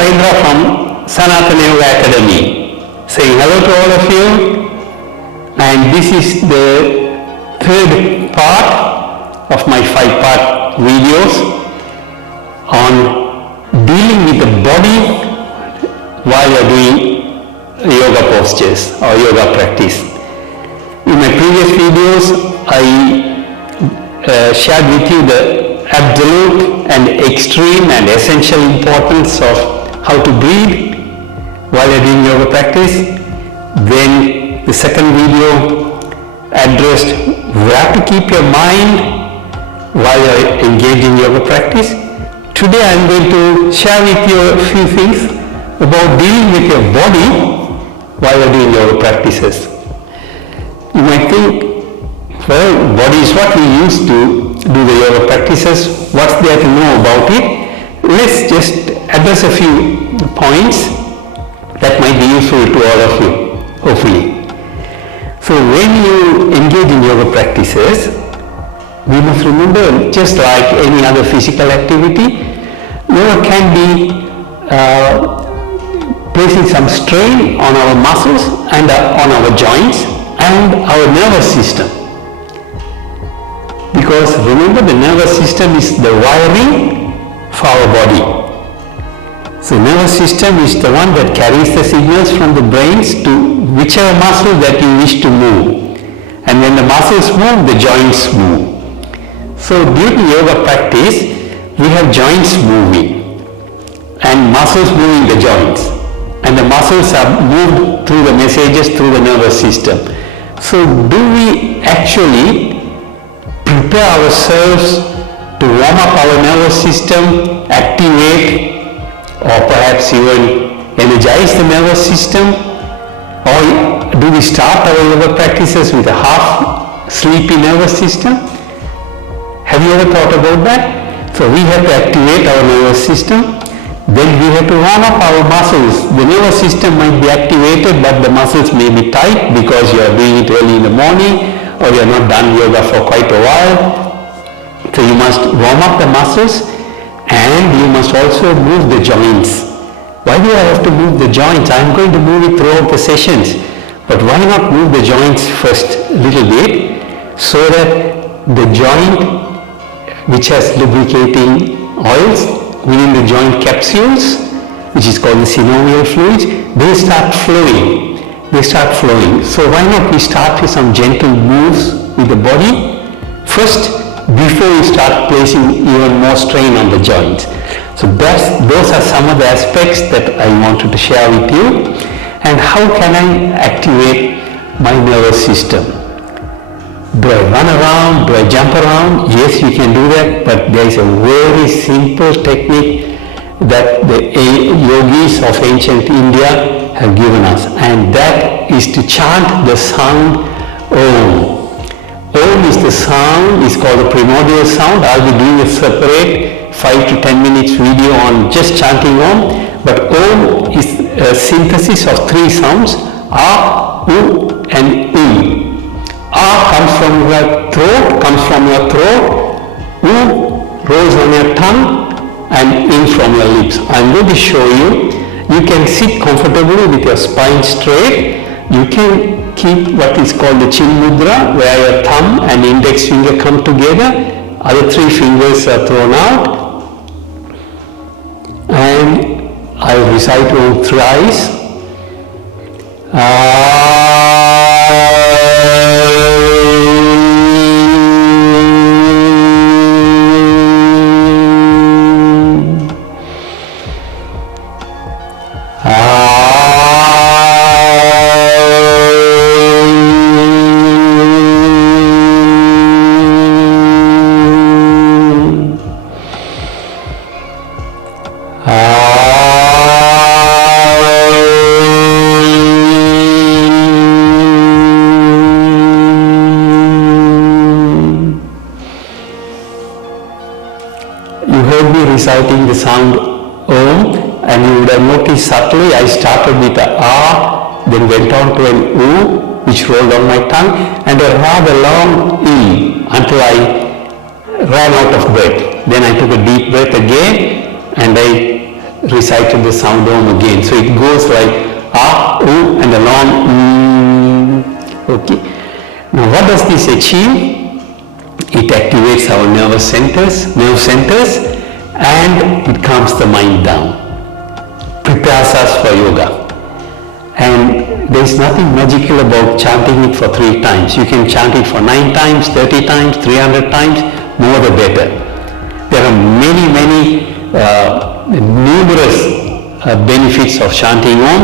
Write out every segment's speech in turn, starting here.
Narendra from Sanatana Yoga Academy, saying hello to all of you. And this is the third part of my 5-part videos on dealing with the body while you are doing yoga postures or yoga practice. In my previous videos, I shared with you the absolute and extreme and essential importance of how to breathe while you are doing yoga practice. Then the second video addressed where to keep your mind while you are engaged in yoga practice. Today I am going to share with you a few things about dealing with your body while you are doing yoga practices. You might think, well, body is what we use to do the yoga practices. What's there to know about it? Let's just address a few points that might be useful to all of you, hopefully. So when you engage in yoga practices, we must remember, just like any other physical activity, yoga can be placing some strain on our muscles and on our joints and our nervous system. Because remember, the nervous system is the wiring for our body. So nervous system is the one that carries the signals from the brains to whichever muscle that you wish to move. And when the muscles move, the joints move. So during yoga practice, we have joints moving and muscles moving the joints. And the muscles are moved through the messages through the nervous system. So do we actually prepare ourselves to warm up our nervous system, activate, or perhaps even energize the nervous system? Or do we start our yoga practices with a half sleepy nervous system? Have you ever thought about that? So we have to activate our nervous system. Then we have to warm up our muscles. The nervous system might be activated, but the muscles may be tight because you are doing it early in the morning or you are not done yoga for quite a while. So you must warm up the muscles and you must also move the joints. Why do I have to move the joints? I am going to move it throughout the sessions. But why not move the joints first a little bit so that the joint, which has lubricating oils within the joint capsules, which is called the synovial fluids, they start flowing. So why not we start with some gentle moves with the body first before we start placing even more strain on the joints. So those are some of the aspects that I wanted to share with you. And how can I activate my nervous system? Do I run around? Do I jump around? Yes, you can do that, but there is a very simple technique that the yogis of ancient India have given us, and that is to chant the sound Om. Om is the sound, is called the primordial sound. I'll be doing a separate 5 to 10 minutes video on just chanting Om, but Om is a synthesis of 3 sounds, A, U and U. A comes from your throat, U rolls on your tongue, and in from your lips. I'm going to show you. You can sit comfortably with your spine straight. You can keep what is called the chin mudra, where your thumb and index finger come together. Other 3 fingers are thrown out. And I'll recite Om thrice. Reciting the sound Om, and you would have noticed subtly I started with a A, then went on to an U, which rolled on my tongue, and a rather long E until I ran out of breath. Then I took a deep breath again and I recited the sound Om again. So it goes like ah, oo, and a long okay. Now what does this achieve? It activates our nerve centers, and it calms the mind down, prepares us for yoga. And there is nothing magical about chanting it for 3 times. You can chant it for 9 times, 30 times, 300 times, more the better. There are many, numerous benefits of chanting Om.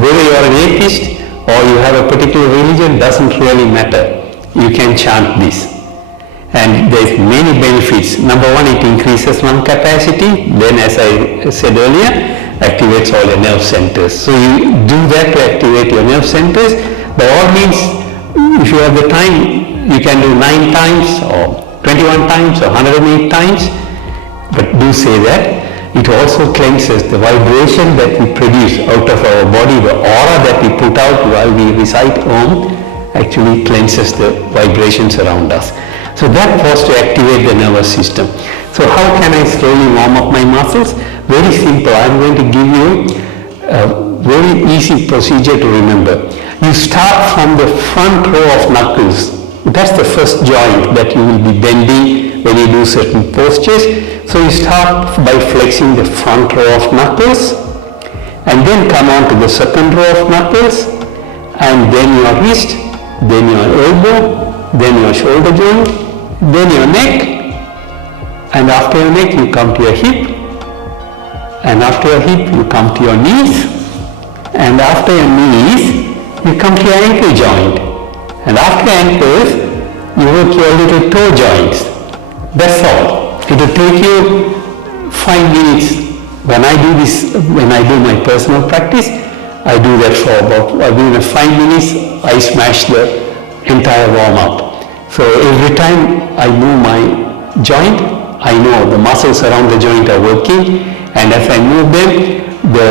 Whether you are an atheist or you have a particular religion, doesn't really matter. You can chant this. And there is many benefits. Number 1, it increases lung capacity. Then, as I said earlier, activates all your nerve centers. So you do that to activate your nerve centers. By all means, if you have the time, you can do 9 times or 21 times or 108 times. But do say that. It also cleanses the vibration that we produce out of our body, the aura that we put out while we recite Om actually cleanses the vibrations around us. So that was to activate the nervous system. So how can I slowly warm up my muscles? Very simple. I'm going to give you a very easy procedure to remember. You start from the front row of knuckles. That's the first joint that you will be bending when you do certain postures. So you start by flexing the front row of knuckles and then come on to the second row of knuckles and then your wrist, then your elbow, then your shoulder joint, then your neck, and after your neck you come to your hip, and after your hip you come to your knees, and after your knees you come to your ankle joint, and after ankles you work your little toe joints. That's all. It will take you 5 minutes. When I do this, when I do my personal practice, I do that for about, within 5 minutes I smash the entire warm-up. So every time I move my joint, I know the muscles around the joint are working, and as I move them, the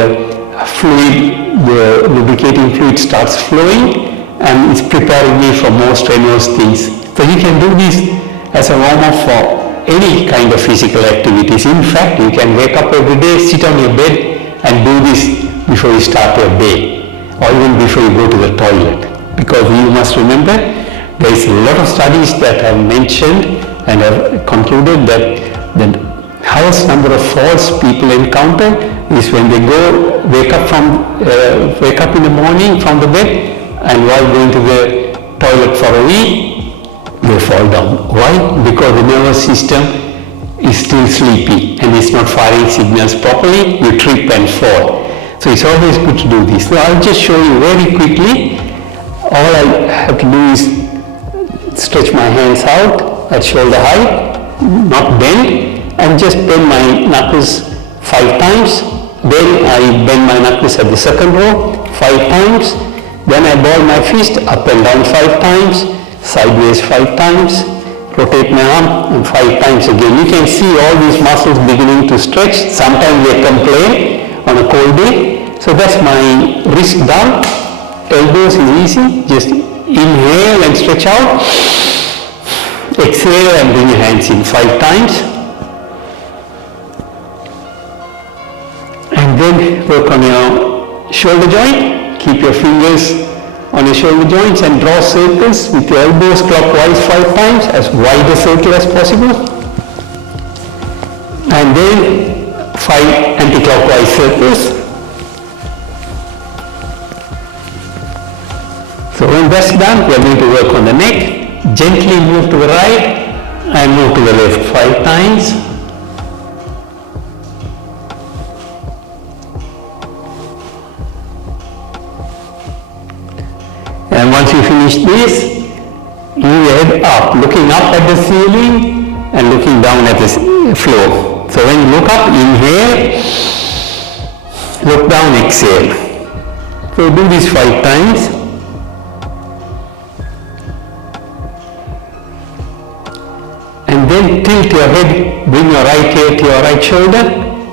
fluid, the lubricating fluid starts flowing and it's preparing me for more strenuous things. So you can do this as a warm-up for any kind of physical activities. In fact, you can wake up every day, sit on your bed and do this before you start your day, or even before you go to the toilet. Because you must remember, there is a lot of studies that have mentioned and have concluded that the highest number of falls people encounter is when they wake up in the morning from the bed, and while going to the toilet for a wee, they fall down. Why? Because the nervous system is still sleepy and it's not firing signals properly. You trip and fall. So it's always good to do this. So I'll just show you very quickly. All I have to do is stretch my hands out at shoulder height, not bend, and just bend my knuckles 5 times. Then I bend my knuckles at the second row 5 times. Then I ball my fist up and down 5 times, sideways 5 times, rotate my arm and 5 times again. You can see all these muscles beginning to stretch. Sometimes they complain on a cold day. So that's my wrist down. Elbows is easy. Just inhale and stretch out. Exhale and bring your hands in 5 times. And then work on your shoulder joint. Keep your fingers on your shoulder joints and draw circles with your elbows clockwise 5 times, as wide a circle as possible. And then 5 anti-clockwise circles. So when that's done, we are going to work on the neck. Gently move to the right and move to the left 5 times. And once you finish this, you head up, looking up at the ceiling and looking down at the floor. So when you look up, inhale, look down, exhale. So do this 5 times. And then tilt your head, bring your right ear to your right shoulder,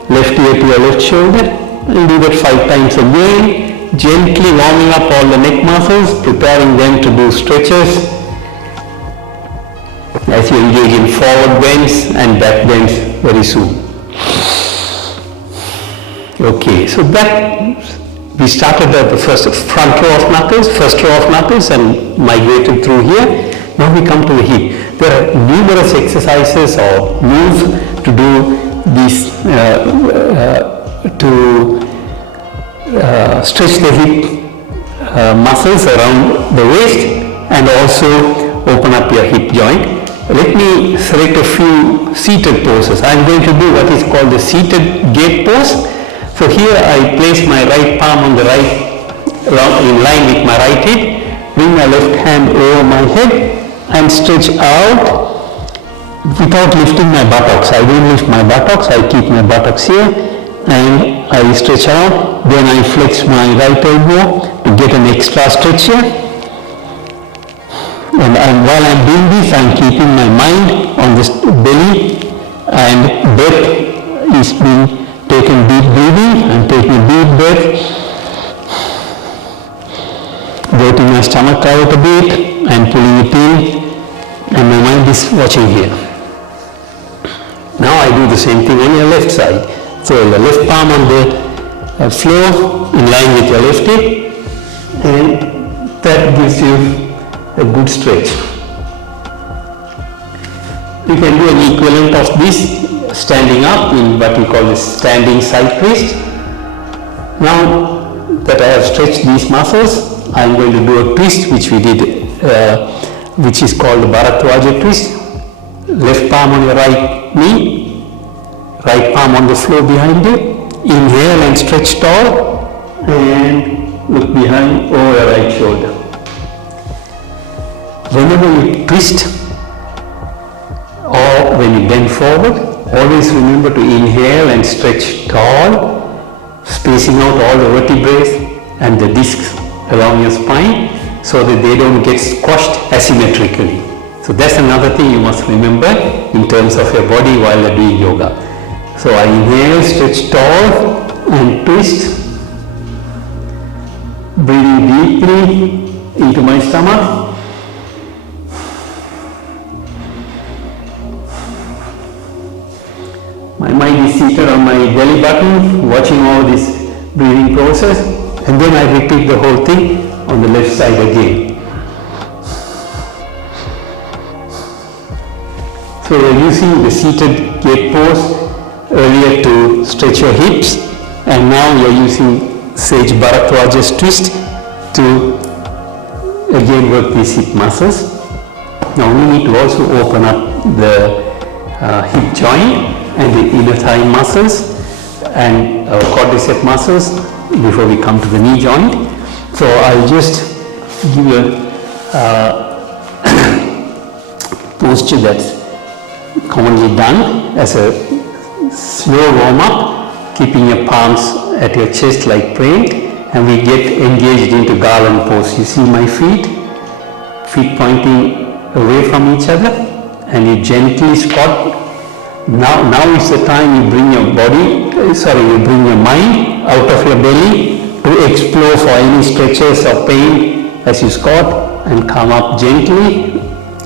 left ear to your left shoulder, and do that 5 times again. Gently warming up all the neck muscles, preparing them to do stretches as you engage in forward bends and back bends very soon. Okay, so that we started at the first front row of knuckles, first row of knuckles, and migrated through here. Now we come to the hip. There are numerous exercises or moves to do these to stretch the hip muscles around the waist and also open up your hip joint. Let me select a few seated poses. I am going to do what is called the seated gate pose. So here I place my right palm on the right, in line with my right hip, bring my left hand over my head and stretch out without lifting my buttocks. I don't lift my buttocks, I keep my buttocks here and I stretch out. Then I flex my right elbow to get an extra stretch here. And while I'm doing this, I'm keeping my mind on this belly and breath is being taken, deep breathing. I'm taking a deep breath, bloating my stomach out a bit and pulling it in, and my mind is watching here. Now I do the same thing on your left side. So your left palm on the floor in line with your left hip, and that gives you a good stretch. You can do an equivalent of this standing up in what we call the standing side twist. Now that I have stretched these muscles, I am going to do a twist which we did, which is called the Bharadwaja twist. Left palm on your right knee, right palm on the floor behind you. Inhale and stretch tall and look behind over your right shoulder. Whenever you twist or when you bend forward, always remember to inhale and stretch tall, spacing out all the vertebrae and the discs along your spine so that they don't get squashed asymmetrically. So that's another thing you must remember in terms of your body while you're doing yoga. So I inhale, stretch tall and twist, breathing deeply into my stomach. My mind is seated on my belly button, watching all this breathing process, and then I repeat the whole thing on the left side again. So you're using the seated gate pose earlier to stretch your hips, and now you're using Sage Bharadwaja's twist to again work these hip muscles. Now we need to also open up the hip joint and the inner thigh muscles and our quadricep muscles before we come to the knee joint. So I'll just give you a posture that's commonly done as a slow warm-up, keeping your palms at your chest like praying, and we get engaged into garland pose. You see my feet pointing away from each other, and you gently squat. Now is the time you bring your you bring your mind out of your belly to explore for any stretches or pain as you squat, and come up gently.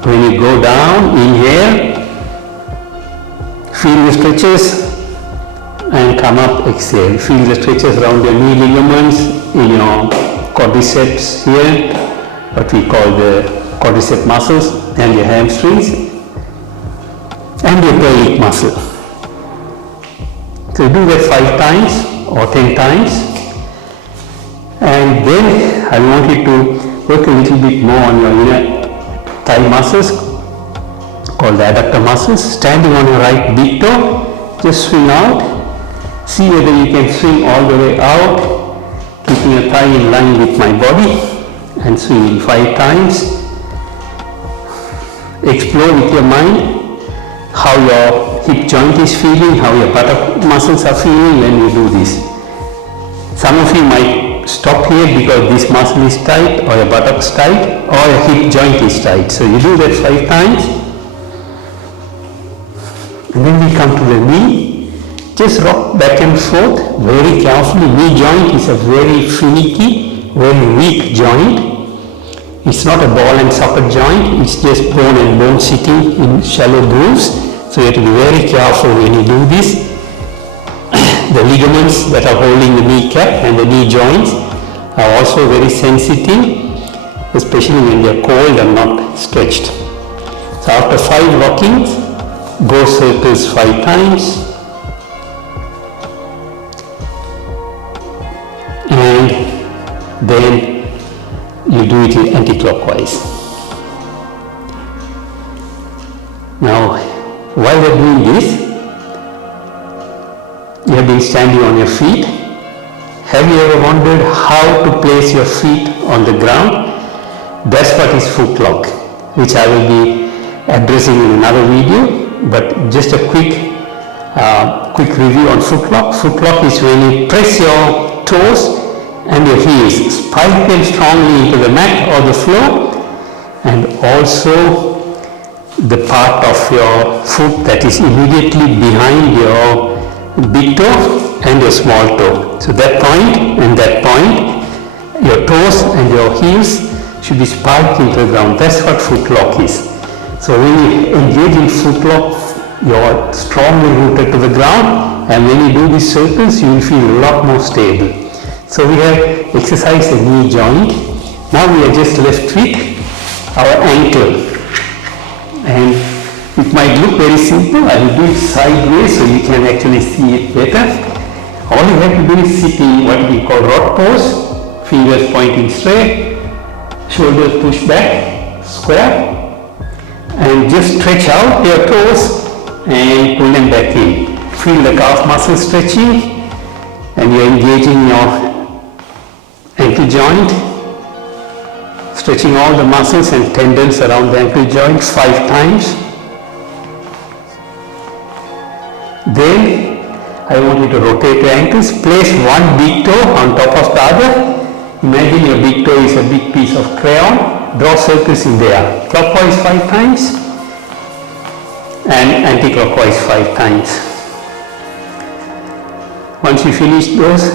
When you go down, inhale, feel the stretches and come up, exhale. Feel the stretches around your knee ligaments, in your quadriceps here, what we call the quadricep muscles, and your hamstrings and your pelvic muscle. So do that 5 times or 10 times, and then I want you to work a little bit more on your inner thigh muscles called the adductor muscles. Standing on your right big toe, just swing out. See whether you can swing all the way out, keeping your thigh in line with my body, and swing 5 times. Explore with your mind how your hip joint is feeling, how your buttock muscles are feeling when you do this. Some of you might stop here because this muscle is tight, or your buttocks tight, or your hip joint is tight. So you do that 5 times. And then we come to the knee. Just rock back and forth very carefully. Knee joint is a very finicky, very weak joint. It's not a ball and socket joint, it's just bone and bone sitting in shallow grooves. So you have to be very careful when you do this. the ligaments that are holding the kneecap and the knee joints are also very sensitive, especially when they are cold and not stretched. So after 5 rockings, go circles 5 times, and then you do it anti-clockwise. Now, while you are doing this, you have been standing on your feet. Have you ever wondered how to place your feet on the ground? That's what is foot lock, which I will be addressing in another video, but just a quick review on foot lock. Foot lock is when you press your toes and your heels, spike them strongly into the mat or the floor, and also the part of your foot that is immediately behind your big toe and your small toe. So that point and that point, your toes and your heels should be spiked into the ground. That's what foot lock is. So when you engage in foot lock, you are strongly rooted to the ground, and when you do these circles, you will feel a lot more stable. So we have exercised the knee joint. Now we are just left with our ankle. And it might look very simple. I will do it sideways so you can actually see it better. All you have to do is sit in what we call rod pose, fingers pointing straight, shoulders push back, square, and just stretch out your toes and pull them back in. Feel the calf muscle stretching, and you're engaging your ankle joint, stretching all the muscles and tendons around the ankle joint 5 times. Then I want you to rotate your ankles. Place one big toe on top of the other. Imagine your big toe is a big piece of crayon. Draw circles in there. Clockwise 5 times and anti-clockwise 5 times. Once you finish those,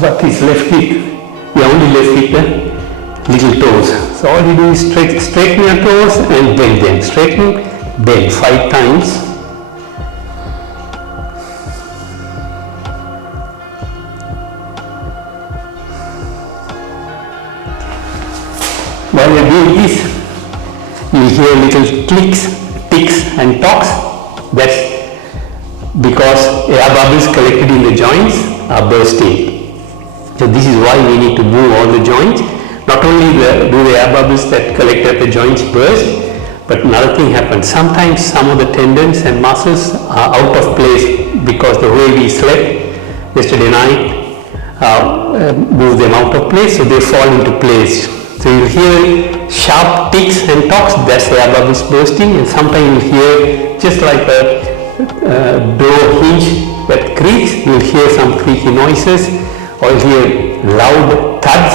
what is left with? You are only left with the little toes. So all you do is straighten your toes and bend them. Straighten, bend 5 times. While you are doing this, you will hear little clicks, ticks and talks. That's because air bubbles collected in the joints are bursting. So this is why we need to move all the joints. Not only do the air bubbles that collect at the joints burst, but another thing happens. Sometimes some of the tendons and muscles are out of place because the way we slept yesterday night moved them out of place, so they fall into place. So you'll hear sharp ticks and talks, that's the air bubbles bursting, and sometimes you'll hear just like a door hinge that creaks, you'll hear some creaky noises, or you'll hear loud thuds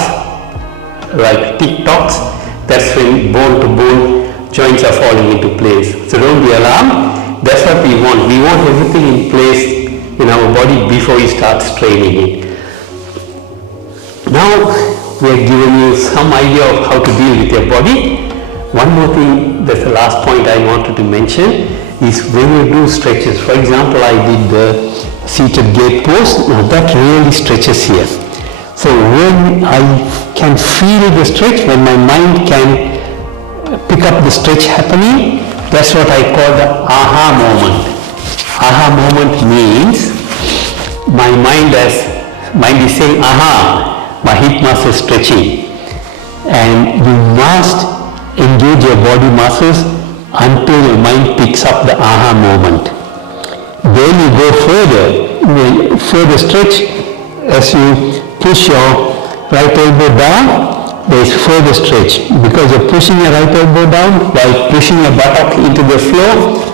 like tick-tocks. That's when bone-to-bone joints are falling into place. So don't be alarmed, that's what we want. We want everything in place in our body before we start straining it. Now, we have given you some idea of how to deal with your body. One more thing, that's the last point I wanted to mention, is when you do stretches. For example, I did the seated gate pose. Now that really stretches here. So when I can feel the stretch, when my mind can pick up the stretch happening, that's what I call the aha moment. Aha moment means my mind is saying, aha, my hip muscle stretching, and you must engage your body muscles until your mind picks up the aha moment. Then you go further stretch. As you push your right elbow down, there is further stretch because you're pushing your right elbow down while pushing your buttock into the floor.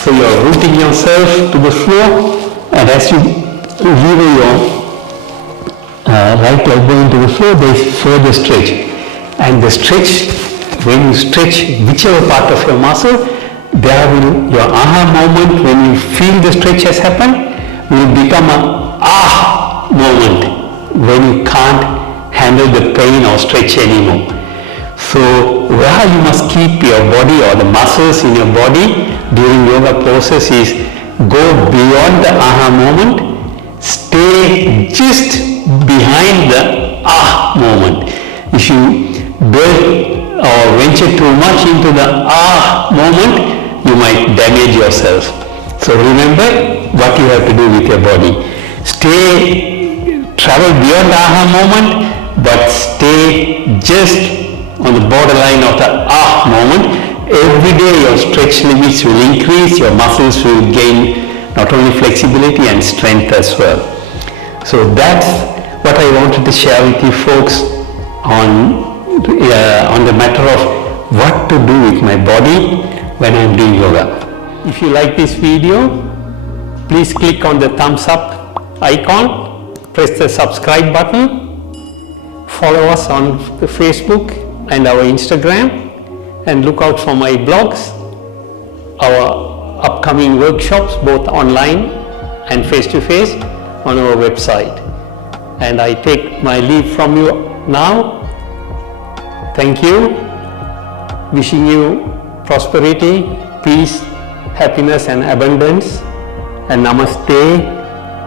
So you're rooting yourself to the floor, and as you lever your right elbow into the floor, there is further stretch. And the stretch, when you stretch whichever part of your muscle, there will, your aha moment, when you feel the stretch has happened, will become an ah moment when you can't handle the pain or stretch anymore. So where you must keep your body or the muscles in your body during yoga poses is go beyond the aha moment, stay just behind the ah moment. If you dwell or venture too much into the ah moment, you might damage yourself. So remember what you have to do with your body. Travel beyond the aha moment, but stay just on the borderline of the ah moment. Every day your stretch limits will increase, your muscles will gain not only flexibility and strength as well. So that's what I wanted to share with you folks on the matter of what to do with my body when I'm doing yoga. If you like this video, please click on the thumbs up icon, press the subscribe button, follow us on Facebook and our Instagram, and look out for my blogs, our upcoming workshops both online and face-to-face on our website. And I take my leave from you now. Thank you. Wishing you prosperity, peace, happiness and abundance. And namaste.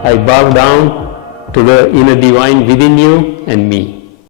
I bow down to the inner divine within you and me.